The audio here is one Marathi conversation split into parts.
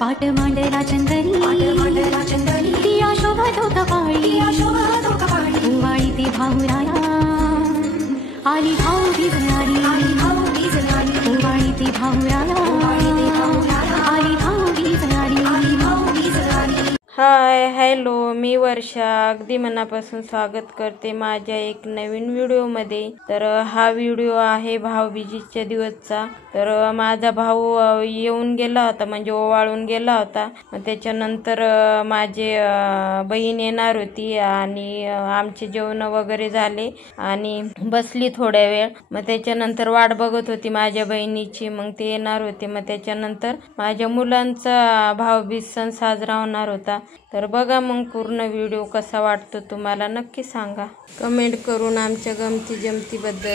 पाट मांडला चंदनी दिया शोभतो कपाळी उवाळी ती भाऊराया आली भाऊ भिजणारी उवाळी ती भाऊराया आली भाऊ भिजणारी। हाय हॅलो, मी वर्षा अगदी मनापासून स्वागत करते माझ्या एक नवीन व्हिडिओमध्ये। तर हा व्हिडिओ आहे भाऊबीजेच्या दिवसचा। तर माझा भाऊ येऊन गेला होता, म्हणजे ओवाळून गेला होता। मग त्याच्यानंतर माझे बहीण येणार होती आणि आमचे जेवण वगैरे झाले आणि बसली थोड्या वेळ। मग त्याच्यानंतर वाट बघत होती माझ्या बहिणीची, मग ते येणार होते। मग त्याच्यानंतर माझ्या मुलांचा भाऊबीज सण साजरा होणार होता। तर बघा मग पूर्ण व्हिडिओ कसा वाटतो तुम्हाला नक्की सांगा कमेंट करून आमच्या गमती जमती बद्दल।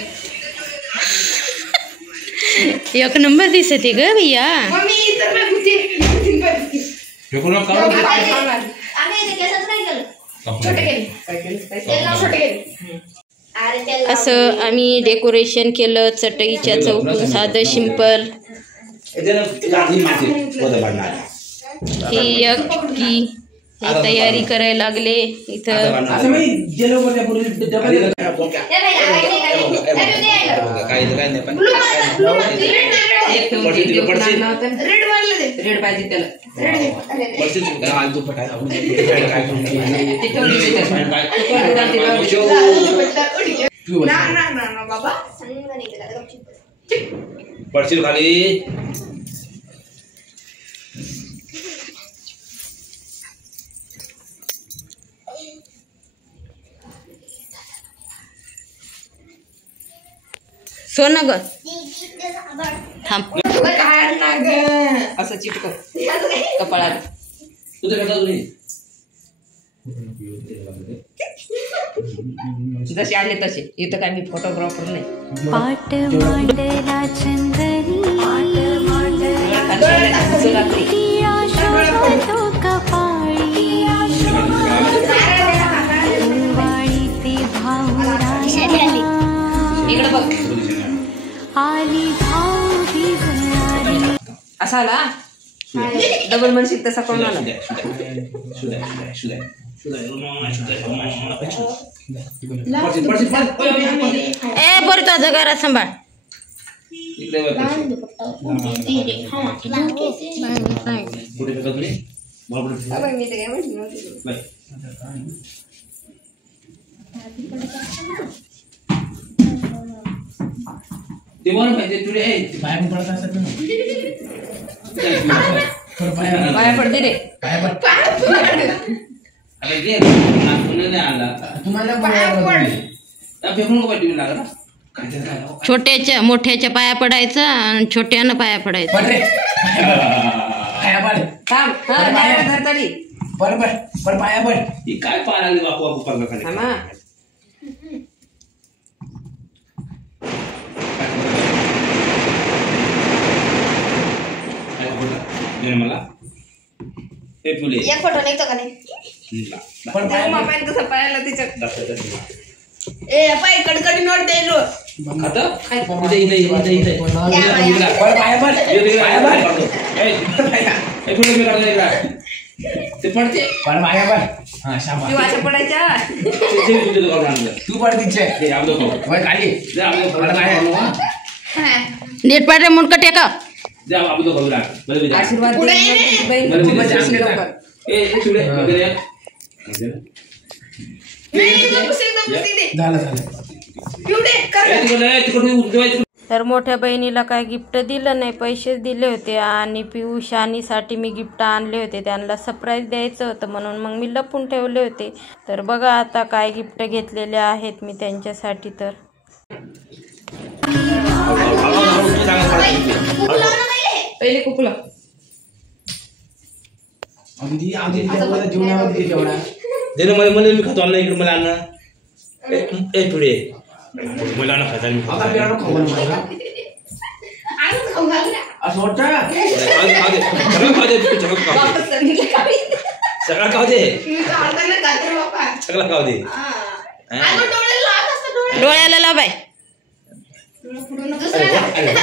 एक नंबर दिसते ग भैया। असं आम्ही डेकोरेशन केलं, चटईच्या चौकून साधं सिंपल। ही एक तयारी करायला लागले इथं। सोना ग थांब असं चिटक कपाळात। जसे आले तसे, इथं काय मी फोटोग्राफर नाही। पाट मांडला चंदनी दिया शोभतो कपाळी उवाळी ती भाऊराया इकडे बघ आली भाऊ भिजणारी। असा आला डबल म्हणशील तसा कोण आला? ए बरं तुझं घरात सांभाळ। पाया पडते रे, छोट्याच्या मोठ्याच्या पाया पडायचं आणि छोट्यानं पाया पडायचं। काय पाया मला हे फुले एक फोटो निघतो का नाही? पण मोबाईल कसा पायाला तिच्या ए पाय कडकडी नोट द्यायलो खाता इथे इथे इथे इथे पाया बर ए फुले मी काढला इकडे ते पडते पण पाया बर। हां शाबास तू वाचा पडायच्या तू पड तिचे ते आवडो वर खाली दे आवडो पाया नीट पाडरे मुंडका टेका जा आवडो करूला बरोबर आशीर्वाद बहीण ए चुडे वगैरे तर मोठ्या बहिणीला काय गिफ्ट दिलं नाही, पैसेच दिले होते आणि पियुष शानीसाठी मी गिफ्ट आणले होते। त्यांना सरप्राईज द्यायचं होतं म्हणून मग मी लपून ठेवले होते। तर बघा आता काय गिफ्ट घेतलेले आहेत मी त्यांच्यासाठी। तर पहिले कुपला मला मी खातो आम्हाला इकडे मला अन्न ए पुढे मला अन्न खाता मी सगळं खाऊ दे सगळं खाऊ दे डोळ्याला लाव बाय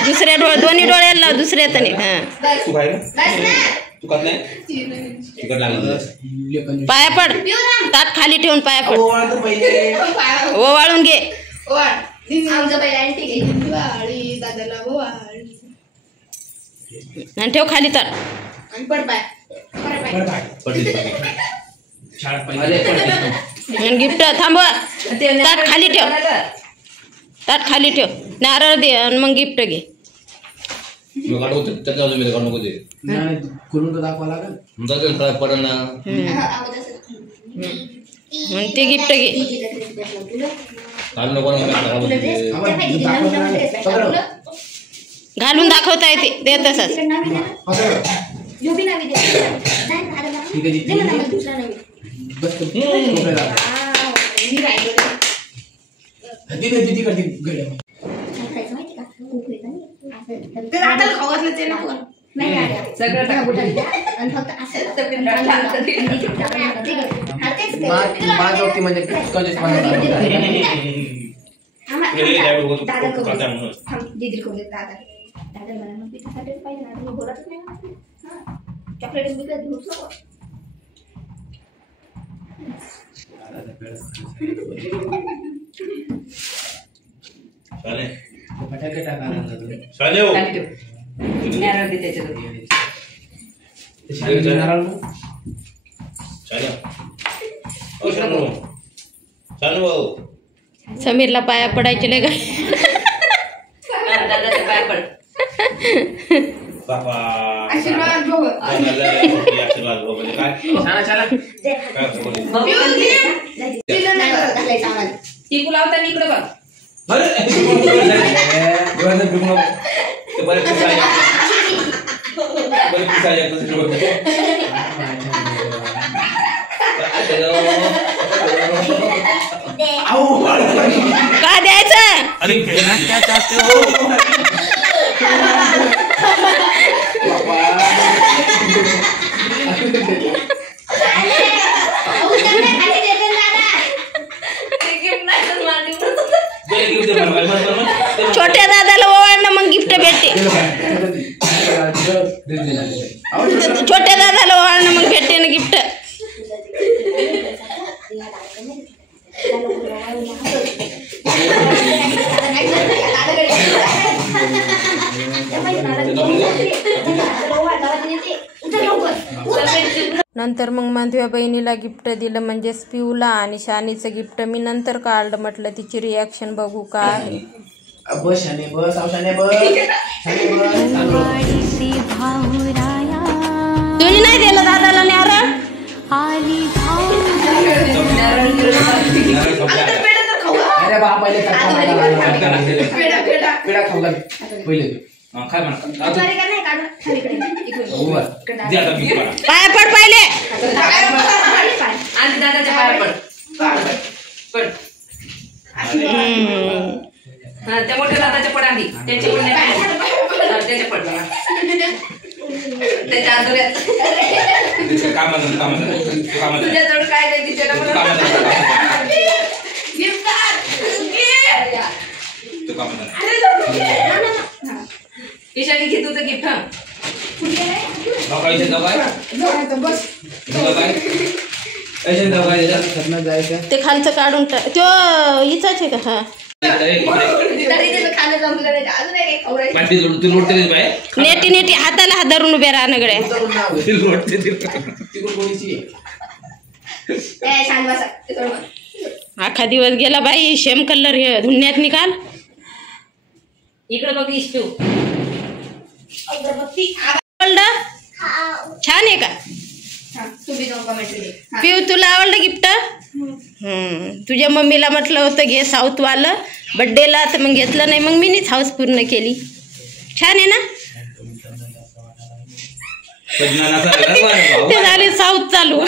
दुसऱ्या दोन्ही डोळ्याला लाव दुसऱ्या तने। हां चुकत नाही तिकट लागलं पाया पड ताट खाली ठेवून पाया पड ओवाळून घे आमचं पहिला अँटी घे दिवाळी दादाला ओवाळी आणि ठेव खाली ताट आणि पड पाय आणि गिफ्ट थांबवा ताट खाली ठेव ताट खाली ठेव नारळ दे आणि मग गिफ्ट घे आणि ते गिफ्ट घे घालून दाखवता येते दे तसंच समीरला पाया पडायचे लय दादाच्या पाया पड आशीर्वाद भोग टिकू लावता इकडे बघ का द्यायचं छोट्या दादाला ओवाळणं मग गिफ्ट भेटते छोट्या दादाला ओवाळणं मग भेटते ना गिफ्ट नंतर मग माधव्या बहिणीला गिफ्ट दिलं म्हणजेच पिऊला आणि शानीचं गिफ्ट मी नंतर काढलं म्हटलं तिची रिॲक्शन बघू का आहे तुम्ही नाही दिलं दादाला नारळ पाया पड पहिले आणि दादाच्या पाया पड त्या मोठ्या दादाच्या पड आधी त्यांच्या पड त्याच्या पड त्याच्या आदुऱ्यात तुझ्याजवळ काय नाही तिच्याला ईशानी घे तुझं गिफ्ट ते खालचं काढून तो हिचाच आहे का हा नेटी नेटी हाताला हात धरून उभे राहा नगड्या अख्खा दिवस गेला बाई शेम कलर हे धुण्यात निकाल इकडे बघ इष्टू छान आहे का पिऊ तुला आवडलं गिफ्ट तुझ्या मम्मीला म्हटलं होतं घे साऊथ वालं बड्डेला तर मग घेतलं नाही मग मीनीच हाऊस पूर्ण केली छान आहे ना ते झाले साऊथ चालू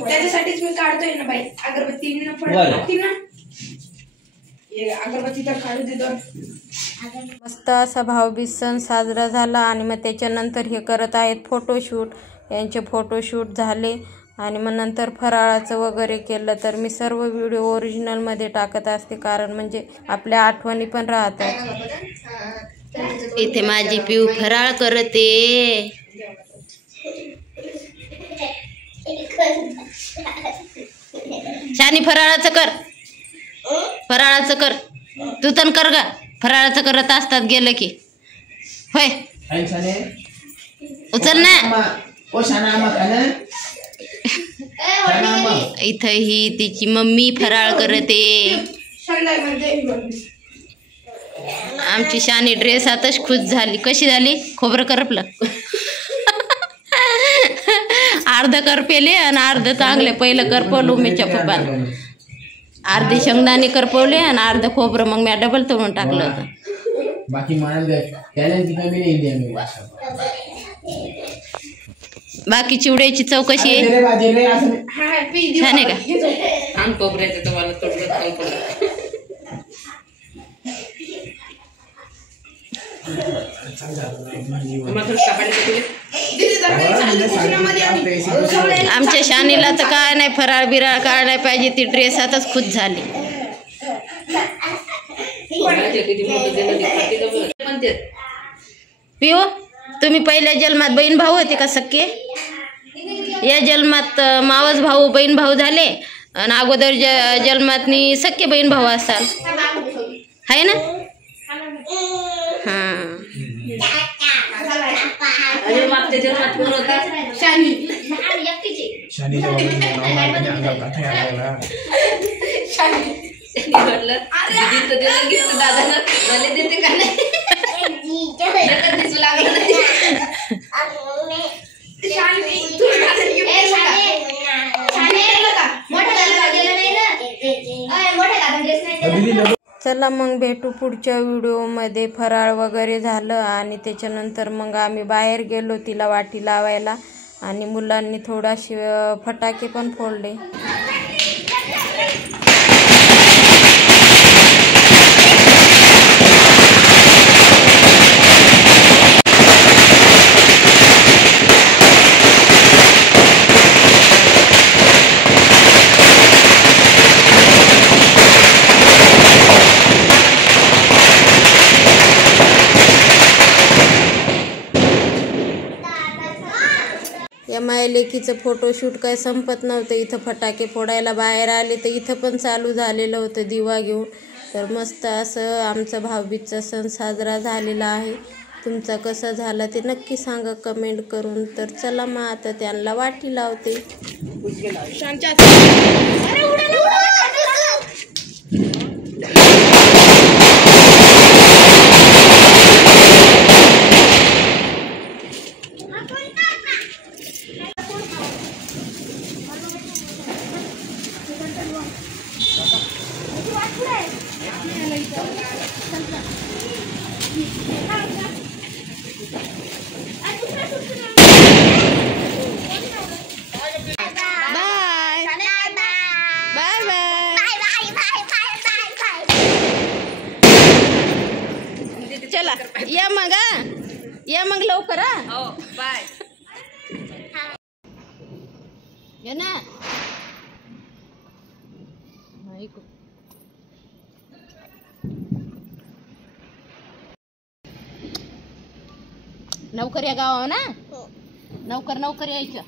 त्याच्यासाठीच मी काढतोय ना बाई अगरबत्ती ना अगरबत्ती तर काढू दे दोन मस्त असा भाऊबीज सण साजरा झाला आणि मग त्याच्यानंतर हे करत आहेत फोटोशूट यांचे फोटोशूट झाले आणि मग नंतर फराळाचं वगैरे केलं तर मी सर्व व्हिडिओ ओरिजिनलमध्ये टाकत असते कारण म्हणजे आपल्या आठवणी पण राहतात इथे माझी पिऊ फराळ करते. शानी फराळाचं कर, फराळाचं कर. तू तर कर गा, फराळाचं करत असतात गेलं की. होय उचल ना. इथं ही तिची मम्मी फराळ करते. आमची शानी ड्रेस आताच खुश झाली. कशी झाली? खोबरं करपलं. अर्ध करपेले आणि अर्ध चांगले. पहिलं करपवलं उमेच्या पप्पानं, अर्धे शेंगदाणे करपवले आणि अर्ध खोबरं मग मी डबल तळून टाकलं होतं. बाकी चिवड्याची चौकशी आहे छान आहे का? आमच्या शानीला तर काय नाही, फराळ बिराळ काय नाही पाहिजे. ती ड्रेस आताच खुश झाली. पिओ तुम्ही पहिल्या जन्मात बहीण भाऊ होते का सक्के? या जन्मात मावस भाऊ बहीण भाऊ झाले आणि अगोदर जन्मात सक्के बहीण भाऊ असाल, आहे ना? हां चला मग भेटू पुढच्या व्हिडिओमध्ये. फराळ वगैरे झालं आणि त्याच्यानंतर मग आम्ही बाहेर गेलो तिला वाटी लावायला आणि मुलांनी थोडासे फटाके पण फोडले. या माया लेकीचं फोटोशूट काय संपत नव्हतं. इथं फटाके फोडायला बाहेर आले तर इथं पण चालू झालेलं होतं दिवा घेऊन. तर मस्त असं आमचा भाऊबीजचा सण साजरा झालेला आहे. तुमचा कसा झाला ते नक्की सांगा कमेंट करून. तर चला मग आता त्यांना वाटी लावते. चला या मग, या मग लवकर. हो बाय. ये ना लवकर या गावा ना. लवकर यायचं.